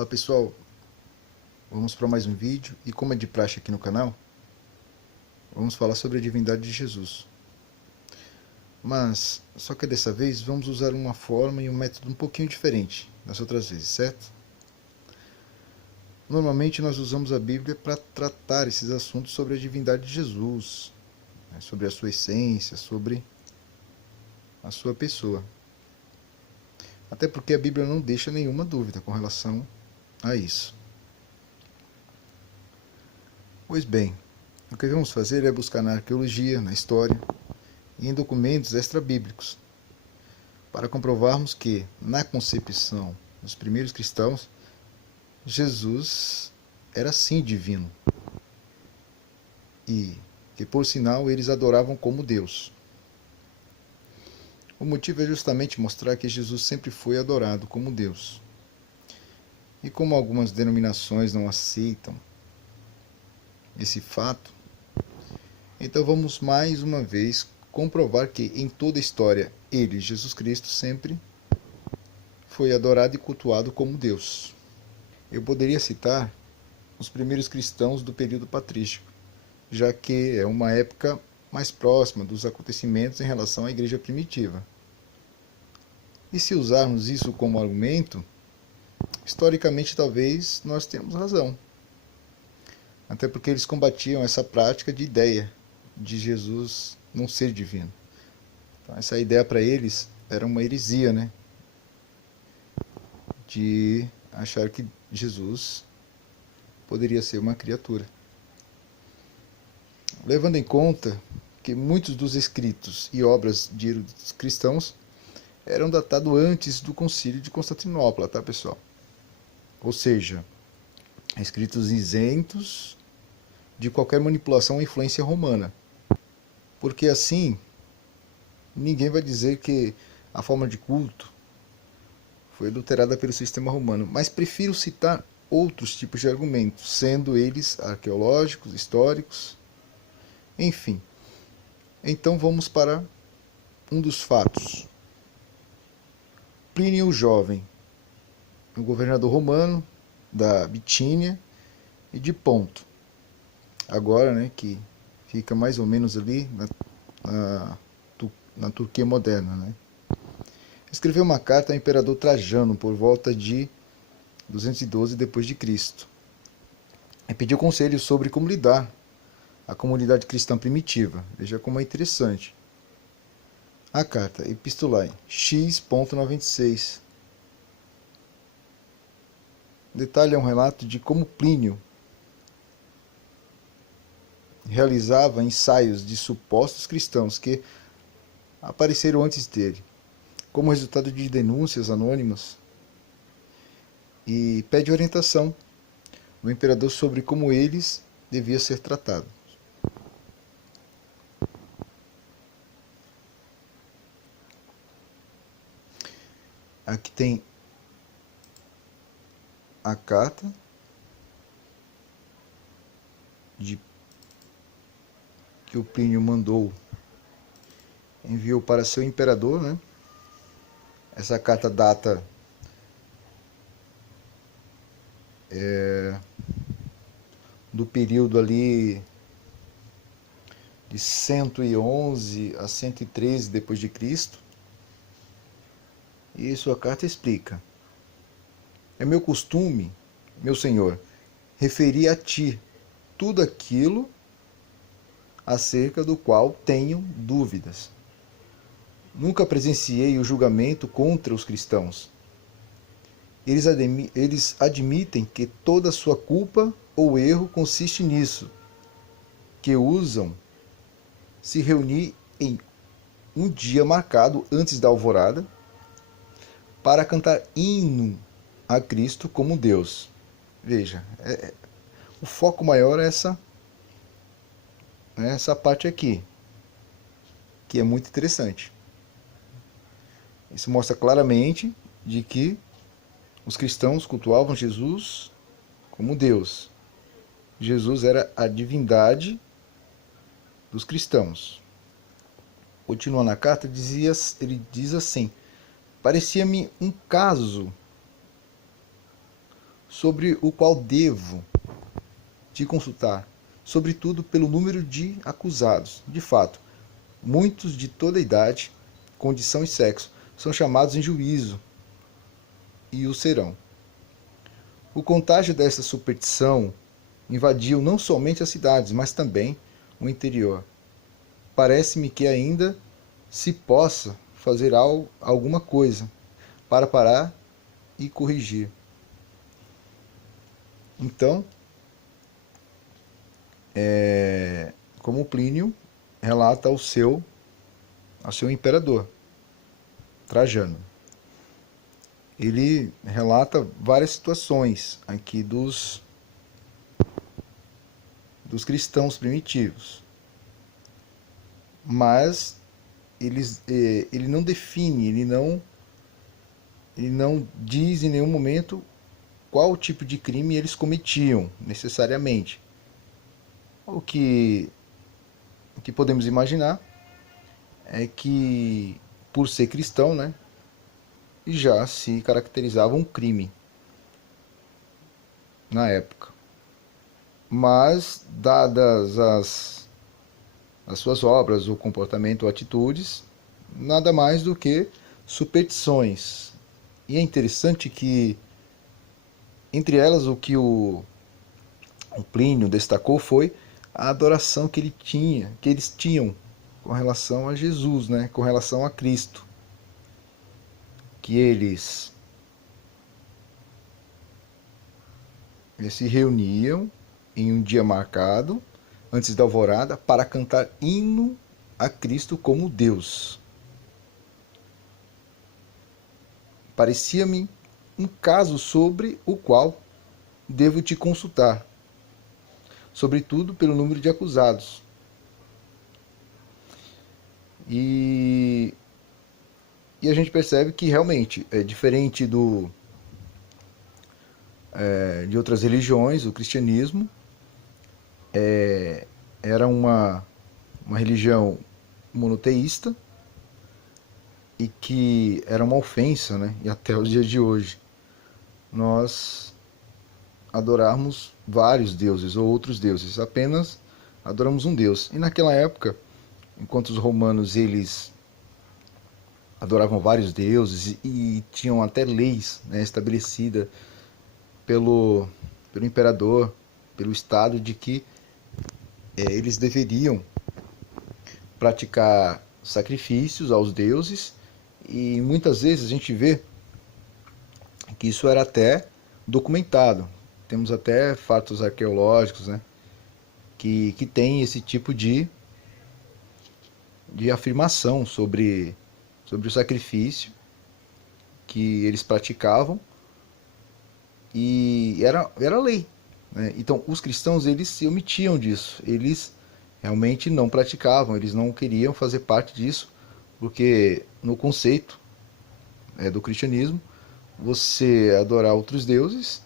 Olá pessoal, vamos para mais um vídeo e como é de praxe aqui no canal, vamos falar sobre a divindade de Jesus. Mas, só que dessa vez vamos usar uma forma e um método um pouquinho diferente das outras vezes, certo? Normalmente nós usamos a Bíblia para tratar esses assuntos sobre a divindade de Jesus, sobre a sua essência, sobre a sua pessoa. Até porque a Bíblia não deixa nenhuma dúvida com relação a isso. Pois bem, o que vamos fazer é buscar na arqueologia, na história e em documentos extra-bíblicos para comprovarmos que, na concepção dos primeiros cristãos, Jesus era sim divino e que, por sinal, eles adoravam como Deus. O motivo é justamente mostrar que Jesus sempre foi adorado como Deus. E como algumas denominações não aceitam esse fato, então vamos mais uma vez comprovar que em toda a história ele, Jesus Cristo, sempre foi adorado e cultuado como Deus. Eu poderia citar os primeiros cristãos do período patrístico, já que é uma época mais próxima dos acontecimentos em relação à igreja primitiva. E se usarmos isso como argumento, historicamente talvez nós temos razão. Até porque eles combatiam essa prática de ideia de Jesus não ser divino. Então, essa ideia para eles era uma heresia, né? De achar que Jesus poderia ser uma criatura. Levando em conta que muitos dos escritos e obras de eruditos cristãos eram datados antes do concílio de Constantinopla, tá pessoal? Ou seja, escritos isentos de qualquer manipulação ou influência romana. Porque assim, ninguém vai dizer que a forma de culto foi adulterada pelo sistema romano, mas prefiro citar outros tipos de argumentos, sendo eles arqueológicos, históricos, enfim. Então vamos para um dos fatos. Plínio o Jovem, o governador romano da Bitínia e de Ponto, agora, né, que fica mais ou menos ali na Turquia moderna, né? Escreveu uma carta ao imperador Trajano por volta de 212 d.C. e pediu conselhos sobre como lidar a comunidade cristã primitiva. Veja como é interessante. A carta Epistulae X.96 detalha um relato de como Plínio realizava ensaios de supostos cristãos que apareceram antes dele, como resultado de denúncias anônimas, e pede orientação do imperador sobre como eles deviam ser tratados. Aqui tem a carta que o Plínio enviou para seu imperador, né? Essa carta data do período ali de 111 a 113 depois de Cristo. E sua carta explica: é meu costume, meu senhor, referir a ti tudo aquilo acerca do qual tenho dúvidas. Nunca presenciei o julgamento contra os cristãos. Eles admitem que toda sua culpa ou erro consiste nisso, que usam se reunir em um dia marcado antes da alvorada para cantar hino a Cristo como Deus. Veja, o foco maior é essa parte aqui, que é muito interessante. Isso mostra claramente de que os cristãos cultuavam Jesus como Deus. Jesus era a divindade dos cristãos. Continuando a carta, ele diz assim: parecia-me um caso sobre o qual devo te consultar, sobretudo pelo número de acusados. De fato, muitos de toda idade, condição e sexo são chamados em juízo e o serão. O contágio dessa superstição invadiu não somente as cidades, mas também o interior. Parece-me que ainda se possa fazer alguma coisa para parar e corrigir. Então, como Plínio relata ao seu imperador, Trajano. Ele relata várias situações aqui dos cristãos primitivos. Mas ele não define, ele não diz em nenhum momento qual tipo de crime eles cometiam, necessariamente. O que podemos imaginar é que, por ser cristão, né, já se caracterizava um crime na época. Mas, dadas as suas obras, o comportamento ou atitudes, nada mais do que superstições. E é interessante que, entre elas, o que o Plínio destacou foi a adoração que eles tinham com relação a Jesus, né? Com relação a Cristo. Que eles se reuniam em um dia marcado, antes da alvorada, para cantar hino a Cristo como Deus. Parecia-me um caso sobre o qual devo te consultar, sobretudo pelo número de acusados. E a gente percebe que realmente é diferente de outras religiões, o cristianismo era uma religião monoteísta e que era uma ofensa, né? E até os dias de hoje nós adorarmos vários deuses ou outros deuses, apenas adoramos um Deus. E naquela época, enquanto os romanos eles adoravam vários deuses e tinham até leis, né, estabelecidas pelo imperador, pelo Estado, de que eles deveriam praticar sacrifícios aos deuses, e muitas vezes a gente vê que isso era até documentado. Temos até fatos arqueológicos, né, que tem esse tipo de afirmação sobre o sacrifício que eles praticavam, e era lei, né? Então os cristãos eles se omitiam disso, eles realmente não praticavam, eles não queriam fazer parte disso, porque no conceito do cristianismo, você adorar outros deuses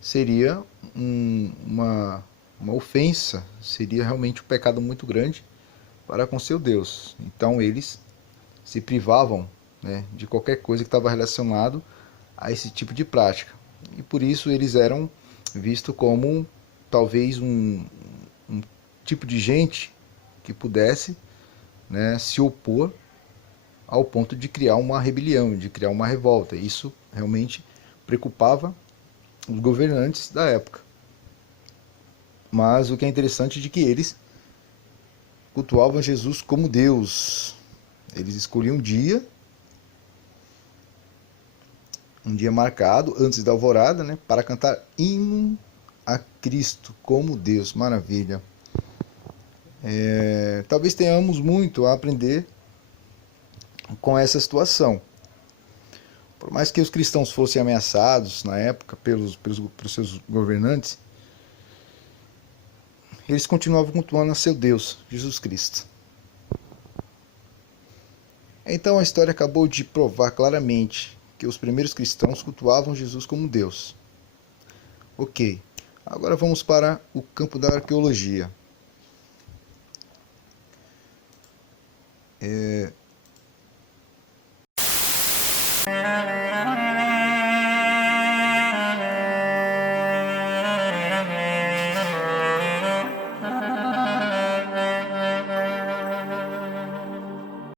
seria uma ofensa, seria realmente um pecado muito grande para com seu Deus. Então eles se privavam, né, de qualquer coisa que estava relacionado a esse tipo de prática. E por isso eles eram vistos como talvez um tipo de gente que pudesse, né, se opor ao ponto de criar uma rebelião, de criar uma revolta. Isso realmente preocupava os governantes da época. Mas o que é interessante é que eles cultuavam Jesus como Deus. Eles escolhiam um dia marcado, antes da alvorada, né, para cantar hino a Cristo como Deus. Maravilha. Talvez tenhamos muito a aprender com essa situação. Por mais que os cristãos fossem ameaçados na época pelos seus governantes, eles continuavam cultuando a seu Deus, Jesus Cristo. Então a história acabou de provar claramente que os primeiros cristãos cultuavam Jesus como Deus. Ok, agora vamos para o campo da arqueologia.